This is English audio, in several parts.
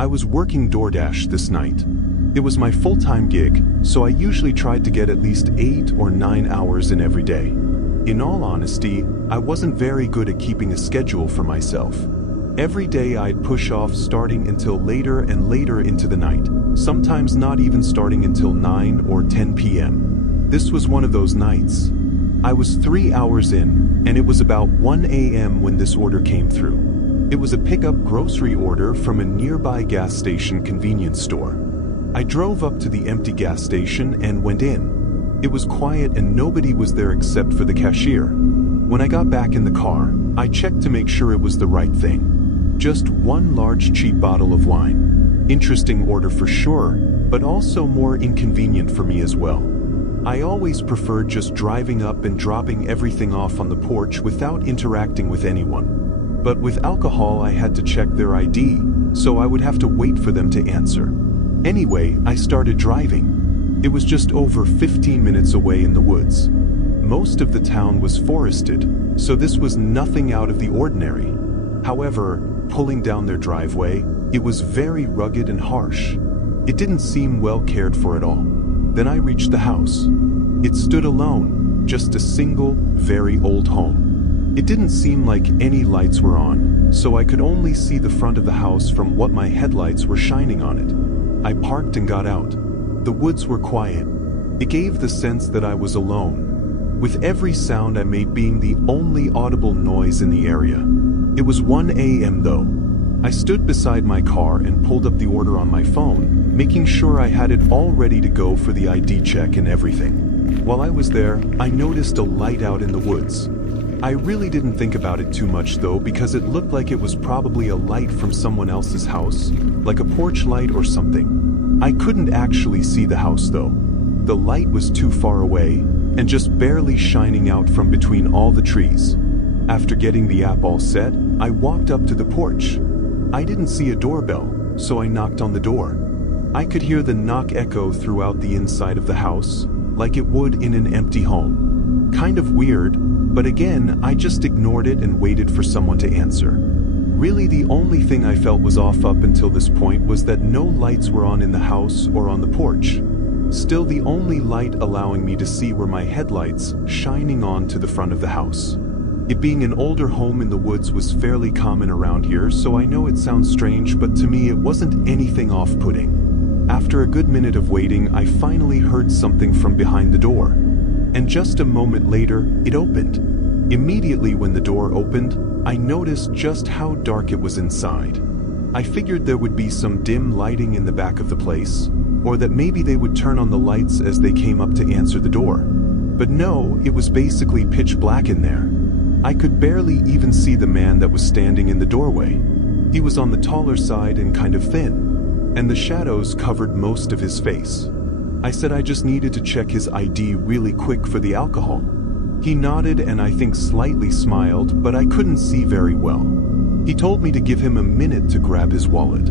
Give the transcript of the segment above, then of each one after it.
I was working DoorDash this night. It was my full-time gig, so I usually tried to get at least 8 or 9 hours in every day. In all honesty, I wasn't very good at keeping a schedule for myself. Every day I'd push off starting until later and later into the night, sometimes not even starting until 9 or 10 p.m. This was one of those nights. I was 3 hours in, and it was about 1 a.m. when this order came through. It was a pickup grocery order from a nearby gas station convenience store. I drove up to the empty gas station and went in. It was quiet and nobody was there except for the cashier. When I got back in the car, I checked to make sure it was the right thing. Just one large cheap bottle of wine. Interesting order for sure, but also more inconvenient for me as well. I always preferred just driving up and dropping everything off on the porch without interacting with anyone. But with alcohol I had to check their ID, so I would have to wait for them to answer. Anyway, I started driving. It was just over 15 minutes away in the woods. Most of the town was forested, so this was nothing out of the ordinary. However, pulling down their driveway, it was very rugged and harsh. It didn't seem well cared for at all. Then I reached the house. It stood alone, just a single, very old home. It didn't seem like any lights were on, so I could only see the front of the house from what my headlights were shining on it. I parked and got out. The woods were quiet. It gave the sense that I was alone, with every sound I made being the only audible noise in the area. It was 1 a.m. though. I stood beside my car and pulled up the order on my phone, making sure I had it all ready to go for the ID check and everything. While I was there, I noticed a light out in the woods. I really didn't think about it too much though, because it looked like it was probably a light from someone else's house, like a porch light or something. I couldn't actually see the house though. The light was too far away, and just barely shining out from between all the trees. After getting the app all set, I walked up to the porch. I didn't see a doorbell, so I knocked on the door. I could hear the knock echo throughout the inside of the house, like it would in an empty home. Kind of weird, but again, I just ignored it and waited for someone to answer. Really, the only thing I felt was off up until this point was that no lights were on in the house or on the porch. Still, the only light allowing me to see were my headlights shining on to the front of the house. It being an older home in the woods was fairly common around here, so I know it sounds strange, but to me it wasn't anything off-putting. After a good minute of waiting, I finally heard something from behind the door. And just a moment later, it opened. Immediately when the door opened, I noticed just how dark it was inside. I figured there would be some dim lighting in the back of the place, or that maybe they would turn on the lights as they came up to answer the door. But no, it was basically pitch black in there. I could barely even see the man that was standing in the doorway. He was on the taller side and kind of thin, and the shadows covered most of his face. I said I just needed to check his ID really quick for the alcohol. He nodded and I think slightly smiled, but I couldn't see very well. He told me to give him a minute to grab his wallet.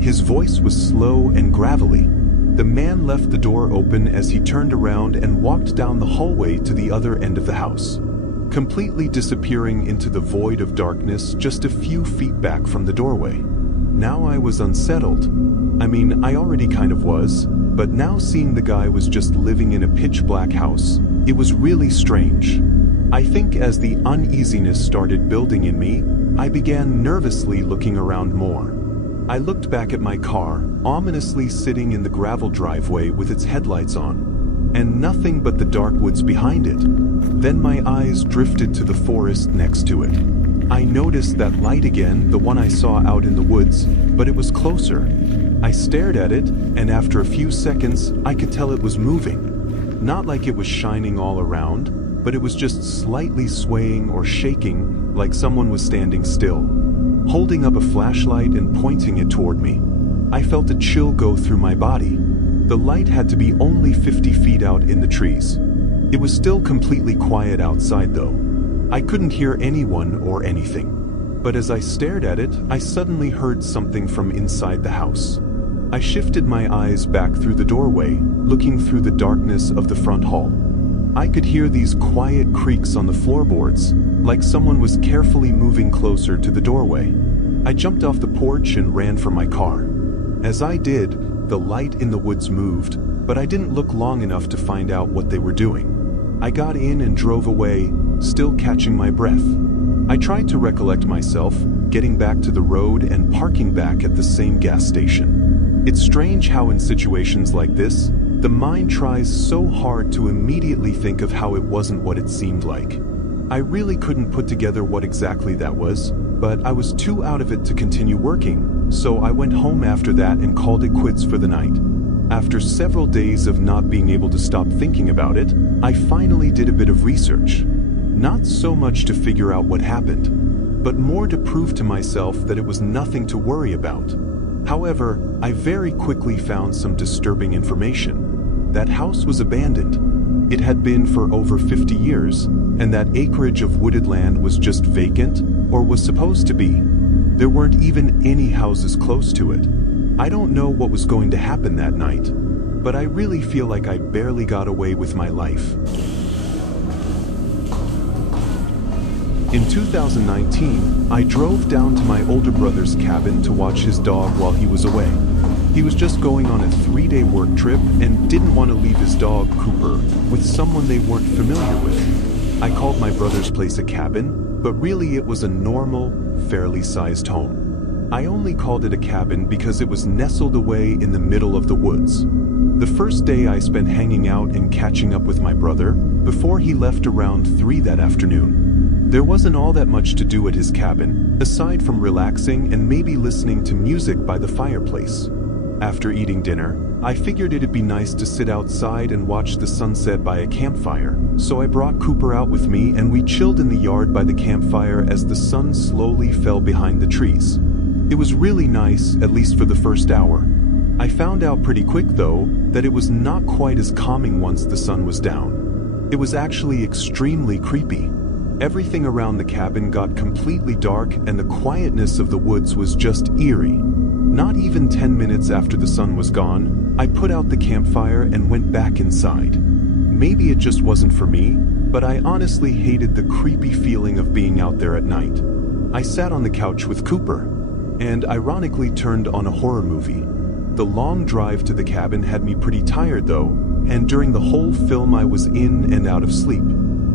His voice was slow and gravelly. The man left the door open as he turned around and walked down the hallway to the other end of the house, completely disappearing into the void of darkness just a few feet back from the doorway. Now I was unsettled. I mean, I already kind of was, but now seeing the guy was just living in a pitch black house, it was really strange. I think as the uneasiness started building in me, I began nervously looking around more. I looked back at my car, ominously sitting in the gravel driveway with its headlights on, and nothing but the dark woods behind it. Then my eyes drifted to the forest next to it. I noticed that light again, the one I saw out in the woods, but it was closer. I stared at it, and after a few seconds, I could tell it was moving. Not like it was shining all around, but it was just slightly swaying or shaking, like someone was standing still, holding up a flashlight and pointing it toward me. I felt a chill go through my body. The light had to be only 50 feet out in the trees. It was still completely quiet outside though. I couldn't hear anyone or anything. But as I stared at it, I suddenly heard something from inside the house. I shifted my eyes back through the doorway, looking through the darkness of the front hall. I could hear these quiet creaks on the floorboards, like someone was carefully moving closer to the doorway. I jumped off the porch and ran for my car. As I did, the light in the woods moved, but I didn't look long enough to find out what they were doing. I got in and drove away, still catching my breath. I tried to recollect myself, getting back to the road and parking back at the same gas station. It's strange how in situations like this, the mind tries so hard to immediately think of how it wasn't what it seemed like. I really couldn't put together what exactly that was, but I was too out of it to continue working, so I went home after that and called it quits for the night. After several days of not being able to stop thinking about it, I finally did a bit of research. Not so much to figure out what happened, but more to prove to myself that it was nothing to worry about. However, I very quickly found some disturbing information. That house was abandoned. It had been for over 50 years, and that acreage of wooded land was just vacant, or was supposed to be. There weren't even any houses close to it. I don't know what was going to happen that night, but I really feel like I barely got away with my life. In 2019, I drove down to my older brother's cabin to watch his dog while he was away. He was just going on a 3-day work trip and didn't want to leave his dog, Cooper, with someone they weren't familiar with. I called my brother's place a cabin, but really it was a normal, fairly sized home. I only called it a cabin because it was nestled away in the middle of the woods. The first day I spent hanging out and catching up with my brother, before he left around 3 that afternoon. There wasn't all that much to do at his cabin, aside from relaxing and maybe listening to music by the fireplace. After eating dinner, I figured it'd be nice to sit outside and watch the sunset by a campfire, so I brought Cooper out with me and we chilled in the yard by the campfire as the sun slowly fell behind the trees. It was really nice, at least for the first hour. I found out pretty quick, though, that it was not quite as calming once the sun was down. It was actually extremely creepy. Everything around the cabin got completely dark and the quietness of the woods was just eerie. Not even 10 minutes after the sun was gone, I put out the campfire and went back inside. Maybe it just wasn't for me, but I honestly hated the creepy feeling of being out there at night. I sat on the couch with Cooper, and ironically turned on a horror movie. The long drive to the cabin had me pretty tired though, and during the whole film I was in and out of sleep.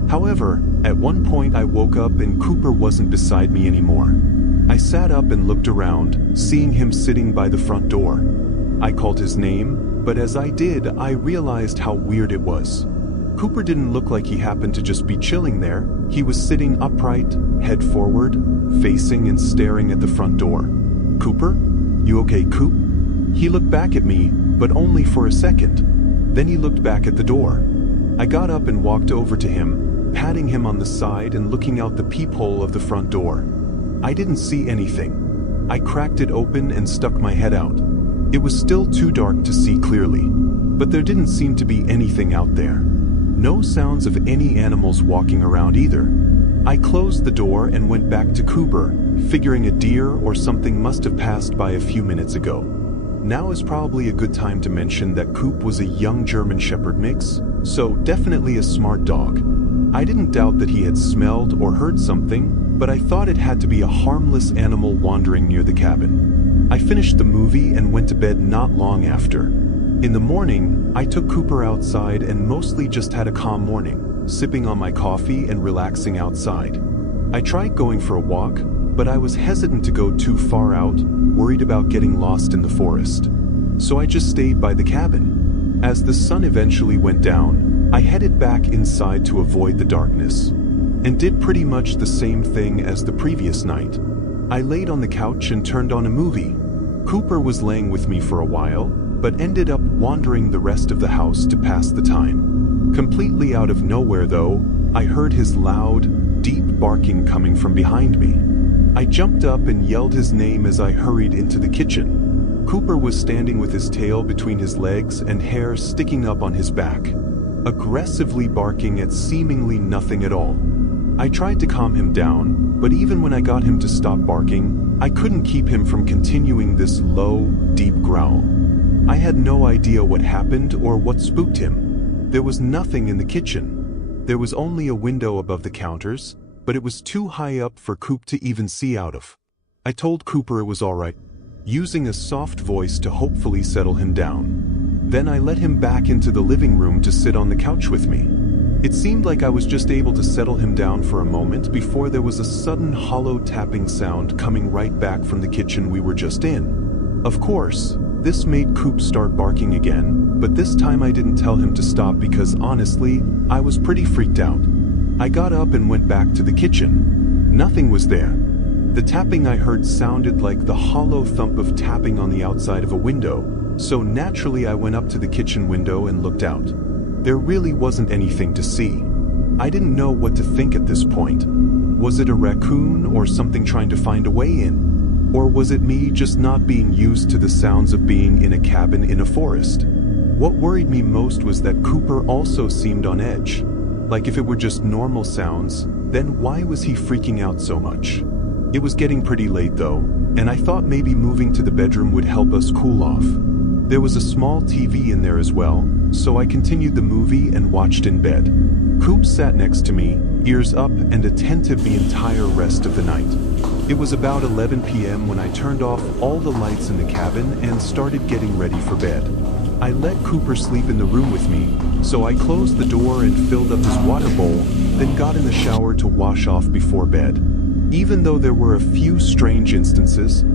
However, at one point I woke up and Cooper wasn't beside me anymore. I sat up and looked around, seeing him sitting by the front door. I called his name, but as I did, I realized how weird it was. Cooper didn't look like he happened to just be chilling there. He was sitting upright, head forward, facing and staring at the front door. "Cooper? You okay, Coop?" He looked back at me, but only for a second. Then he looked back at the door. I got up and walked over to him, patting him on the side and looking out the peephole of the front door. I didn't see anything. I cracked it open and stuck my head out. It was still too dark to see clearly, but there didn't seem to be anything out there. No sounds of any animals walking around either. I closed the door and went back to Cooper, figuring a deer or something must have passed by a few minutes ago. Now is probably a good time to mention that Coop was a young German Shepherd mix, so definitely a smart dog. I didn't doubt that he had smelled or heard something, but I thought it had to be a harmless animal wandering near the cabin. I finished the movie and went to bed not long after. In the morning, I took Cooper outside and mostly just had a calm morning, sipping on my coffee and relaxing outside. I tried going for a walk, but I was hesitant to go too far out, worried about getting lost in the forest. So I just stayed by the cabin. As the sun eventually went down, I headed back inside to avoid the darkness, and did pretty much the same thing as the previous night. I laid on the couch and turned on a movie. Cooper was laying with me for a while, but ended up wandering the rest of the house to pass the time. Completely out of nowhere though, I heard his loud, deep barking coming from behind me. I jumped up and yelled his name as I hurried into the kitchen. Cooper was standing with his tail between his legs and hair sticking up on his back, aggressively barking at seemingly nothing at all. I tried to calm him down, but even when I got him to stop barking, I couldn't keep him from continuing this low, deep growl. I had no idea what happened or what spooked him. There was nothing in the kitchen. There was only a window above the counters, but it was too high up for Coop to even see out of. I told Cooper it was all right. using a soft voice to hopefully settle him down. Then I let him back into the living room to sit on the couch with me. It seemed like I was just able to settle him down for a moment before there was a sudden hollow tapping sound coming right back from the kitchen we were just in. Of course, this made Coop start barking again, but this time I didn't tell him to stop because honestly, I was pretty freaked out. I got up and went back to the kitchen. Nothing was there. The tapping I heard sounded like the hollow thump of tapping on the outside of a window, so naturally I went up to the kitchen window and looked out. There really wasn't anything to see. I didn't know what to think at this point. Was it a raccoon or something trying to find a way in? Or was it me just not being used to the sounds of being in a cabin in a forest? What worried me most was that Cooper also seemed on edge. Like if it were just normal sounds, then why was he freaking out so much? It was getting pretty late though, and I thought maybe moving to the bedroom would help us cool off. There was a small TV in there as well, so I continued the movie and watched in bed. Coop sat next to me, ears up and attentive the entire rest of the night. It was about 11 p.m. when I turned off all the lights in the cabin and started getting ready for bed. I let Cooper sleep in the room with me, so I closed the door and filled up his water bowl, then got in the shower to wash off before bed. Even though there were a few strange instances,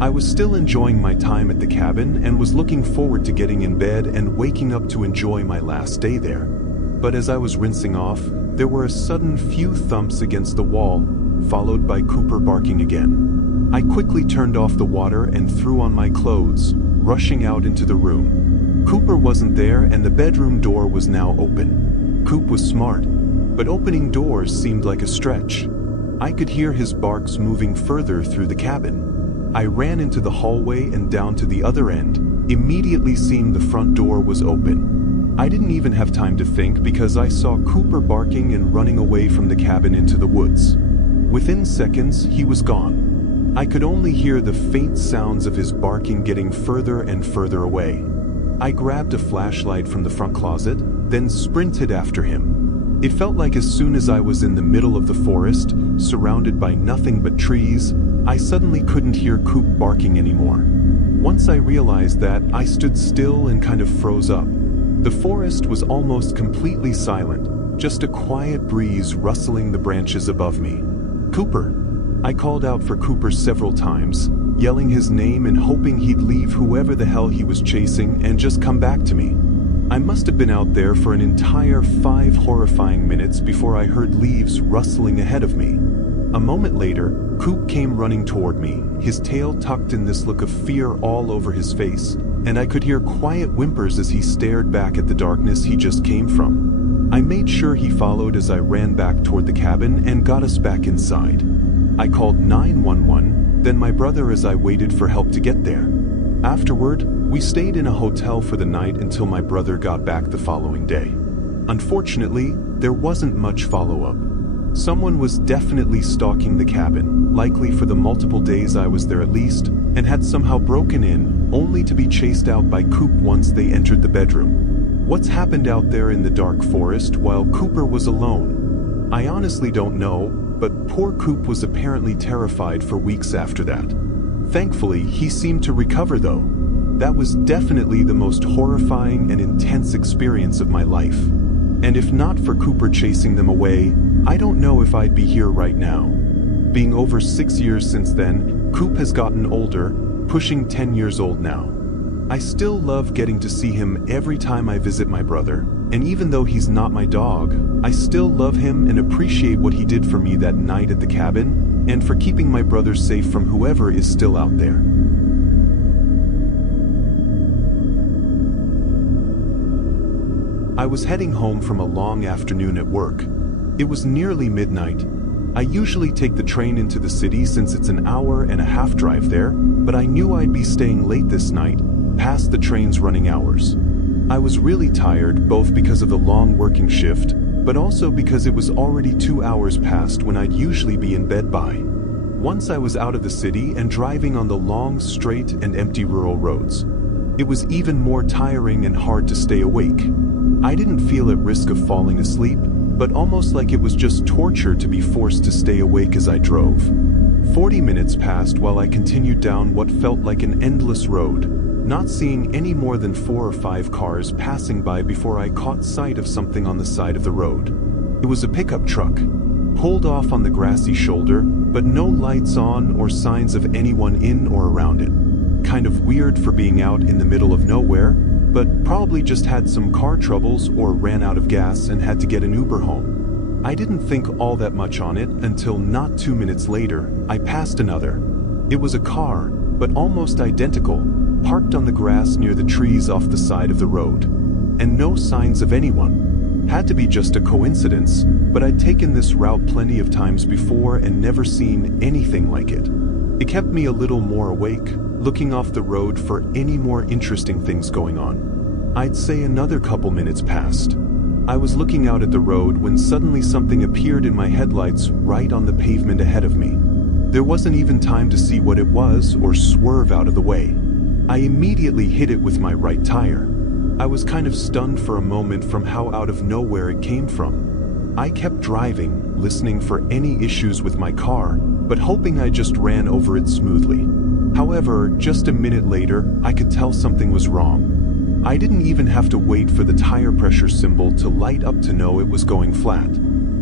I was still enjoying my time at the cabin and was looking forward to getting in bed and waking up to enjoy my last day there. But as I was rinsing off, there were a sudden few thumps against the wall, followed by Cooper barking again. I quickly turned off the water and threw on my clothes, rushing out into the room. Cooper wasn't there and the bedroom door was now open. Coop was smart, but opening doors seemed like a stretch. I could hear his barks moving further through the cabin. I ran into the hallway and down to the other end, immediately seeing the front door was open. I didn't even have time to think because I saw Cooper barking and running away from the cabin into the woods. Within seconds, he was gone. I could only hear the faint sounds of his barking getting further and further away. I grabbed a flashlight from the front closet, then sprinted after him. It felt like as soon as I was in the middle of the forest, surrounded by nothing but trees, I suddenly couldn't hear Coop barking anymore. Once I realized that, I stood still and kind of froze up. The forest was almost completely silent, just a quiet breeze rustling the branches above me. Cooper! I called out for Cooper several times, yelling his name and hoping he'd leave whoever the hell he was chasing and just come back to me. I must have been out there for an entire 5 horrifying minutes before I heard leaves rustling ahead of me. A moment later, Coop came running toward me, his tail tucked in this look of fear all over his face, and I could hear quiet whimpers as he stared back at the darkness he just came from. I made sure he followed as I ran back toward the cabin and got us back inside. I called 911, then my brother as I waited for help to get there. Afterward, we stayed in a hotel for the night until my brother got back the following day. Unfortunately, there wasn't much follow-up. Someone was definitely stalking the cabin, likely for the multiple days I was there at least, and had somehow broken in, only to be chased out by Coop once they entered the bedroom. What's happened out there in the dark forest while Cooper was alone? I honestly don't know, but poor Coop was apparently terrified for weeks after that. Thankfully, he seemed to recover though. That was definitely the most horrifying and intense experience of my life. And if not for Cooper chasing them away, I don't know if I'd be here right now. Being over 6 years since then, Coop has gotten older, pushing 10 years old now. I still love getting to see him every time I visit my brother, and even though he's not my dog, I still love him and appreciate what he did for me that night at the cabin, and for keeping my brother safe from whoever is still out there. I was heading home from a long afternoon at work. It was nearly midnight. I usually take the train into the city since it's an hour-and-a-half drive there, but I knew I'd be staying late this night, past the train's running hours. I was really tired, both because of the long working shift, but also because it was already 2 hours past when I'd usually be in bed by. Once I was out of the city and driving on the long, straight, and empty rural roads. It was even more tiring and hard to stay awake. I didn't feel at risk of falling asleep, but almost like it was just torture to be forced to stay awake as I drove. 40 minutes passed while I continued down what felt like an endless road, not seeing any more than 4 or 5 cars passing by before I caught sight of something on the side of the road. It was a pickup truck, pulled off on the grassy shoulder, but no lights on or signs of anyone in or around it. Kind of weird for being out in the middle of nowhere, but probably just had some car troubles or ran out of gas and had to get an Uber home. I didn't think all that much on it until not 2 minutes later, I passed another. It was a car, but almost identical, parked on the grass near the trees off the side of the road. And no signs of anyone. Had to be just a coincidence, but I'd taken this route plenty of times before and never seen anything like it. It kept me a little more awake, looking off the road for any more interesting things going on. I'd say another couple minutes passed. I was looking out at the road when suddenly something appeared in my headlights right on the pavement ahead of me. There wasn't even time to see what it was or swerve out of the way. I immediately hit it with my right tire. I was kind of stunned for a moment from how out of nowhere it came from. I kept driving, listening for any issues with my car, but hoping I just ran over it smoothly. However, just a minute later, I could tell something was wrong. I didn't even have to wait for the tire pressure symbol to light up to know it was going flat.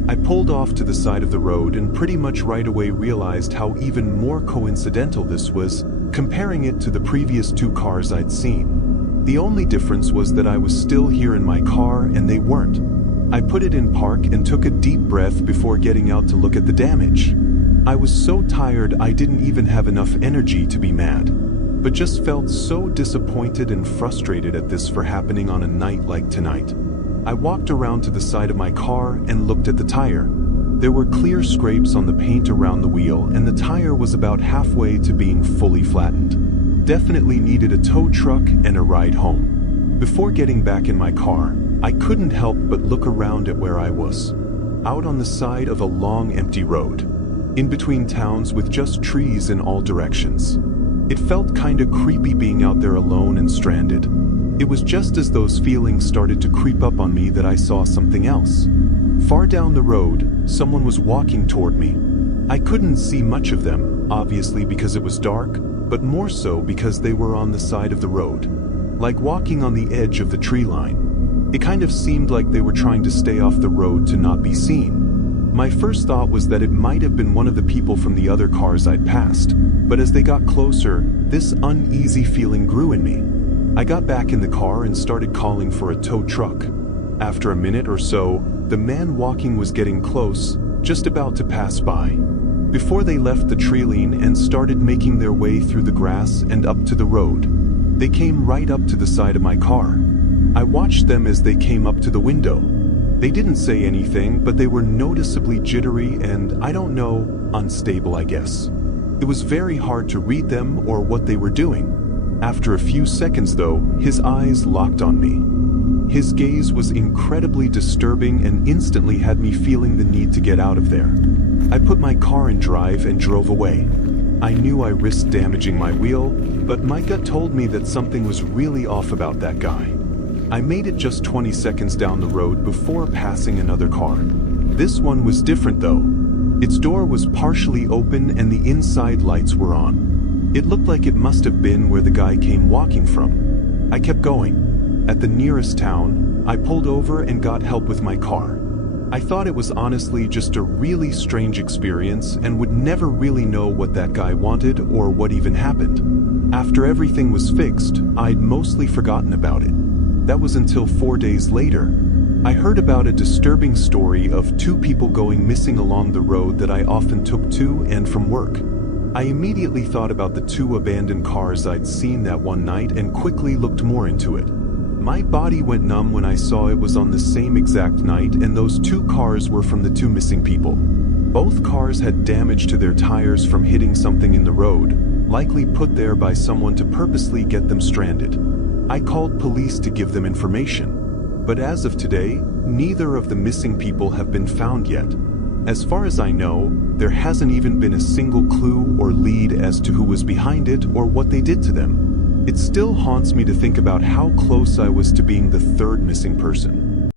I pulled off to the side of the road and pretty much right away realized how even more coincidental this was, comparing it to the previous 2 cars I'd seen. The only difference was that I was still here in my car and they weren't. I put it in park and took a deep breath before getting out to look at the damage. I was so tired I didn't even have enough energy to be mad, but just felt so disappointed and frustrated at this for happening on a night like tonight. I walked around to the side of my car and looked at the tire. There were clear scrapes on the paint around the wheel and the tire was about halfway to being fully flattened. Definitely needed a tow truck and a ride home. Before getting back in my car, I couldn't help but look around at where I was. Out on the side of a long empty road. In between towns with just trees in all directions. It felt kinda creepy being out there alone and stranded. It was just as those feelings started to creep up on me that I saw something else. Far down the road, someone was walking toward me. I couldn't see much of them, obviously because it was dark, but more so because they were on the side of the road. Like walking on the edge of the tree line. It kind of seemed like they were trying to stay off the road to not be seen. My first thought was that it might have been one of the people from the other cars I'd passed, but as they got closer, this uneasy feeling grew in me. I got back in the car and started calling for a tow truck. After a minute or so, the man walking was getting close, just about to pass by. Before they left the tree line and started making their way through the grass and up to the road, they came right up to the side of my car. I watched them as they came up to the window. They didn't say anything, but they were noticeably jittery and, I don't know, unstable, I guess. It was very hard to read them or what they were doing. After a few seconds though, his eyes locked on me. His gaze was incredibly disturbing and instantly had me feeling the need to get out of there. I put my car in drive and drove away. I knew I risked damaging my wheel, but my gut told me that something was really off about that guy. I made it just 20 seconds down the road before passing another car. This one was different though. Its door was partially open and the inside lights were on. It looked like it must have been where the guy came walking from. I kept going. At the nearest town, I pulled over and got help with my car. I thought it was honestly just a really strange experience and would never really know what that guy wanted or what even happened. After everything was fixed, I'd mostly forgotten about it. That was until 4 days later. I heard about a disturbing story of 2 people going missing along the road that I often took to and from work. I immediately thought about the 2 abandoned cars I'd seen that one night and quickly looked more into it. My body went numb when I saw it was on the same exact night and those 2 cars were from the 2 missing people. Both cars had damage to their tires from hitting something in the road, likely put there by someone to purposely get them stranded. I called police to give them information. But as of today, neither of the missing people have been found yet. As far as I know, there hasn't even been a single clue or lead as to who was behind it or what they did to them. It still haunts me to think about how close I was to being the 3rd missing person.